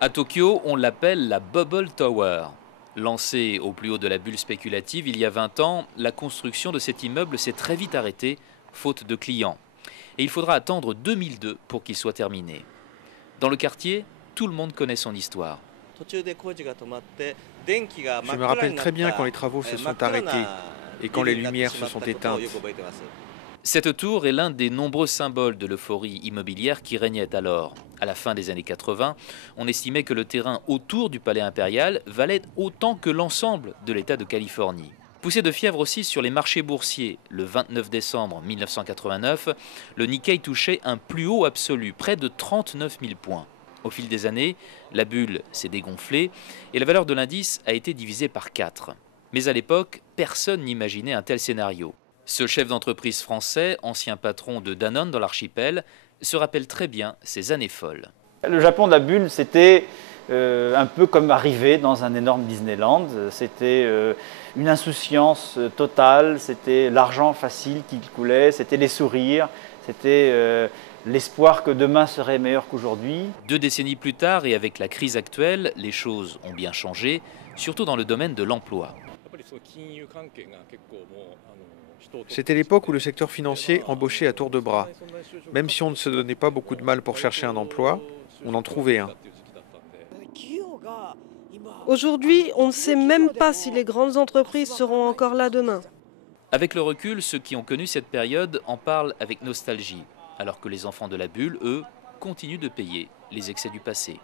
À Tokyo, on l'appelle la Bubble Tower. Lancée au plus haut de la bulle spéculative il y a 20 ans, la construction de cet immeuble s'est très vite arrêtée, faute de clients. Et il faudra attendre 2002 pour qu'il soit terminé. Dans le quartier, tout le monde connaît son histoire. Je me rappelle très bien quand les travaux se sont arrêtés et quand les lumières se sont éteintes. Cette tour est l'un des nombreux symboles de l'euphorie immobilière qui régnait alors. À la fin des années 80, on estimait que le terrain autour du palais impérial valait autant que l'ensemble de l'État de Californie. Poussé de fièvre aussi sur les marchés boursiers, le 29 décembre 1989, le Nikkei touchait un plus haut absolu, près de 39 000 points. Au fil des années, la bulle s'est dégonflée et la valeur de l'indice a été divisée par 4. Mais à l'époque, personne n'imaginait un tel scénario. Ce chef d'entreprise français, ancien patron de Danone dans l'archipel, se rappelle très bien ces années folles. Le Japon de la bulle, c'était un peu comme arriver dans un énorme Disneyland. C'était une insouciance totale, c'était l'argent facile qui coulait, c'était les sourires, c'était l'espoir que demain serait meilleur qu'aujourd'hui. 2 décennies plus tard et avec la crise actuelle, les choses ont bien changé, surtout dans le domaine de l'emploi. C'était l'époque où le secteur financier embauchait à tour de bras. Même si on ne se donnait pas beaucoup de mal pour chercher un emploi, on en trouvait un. Aujourd'hui, on ne sait même pas si les grandes entreprises seront encore là demain. Avec le recul, ceux qui ont connu cette période en parlent avec nostalgie, alors que les enfants de la bulle, eux, continuent de payer les excès du passé.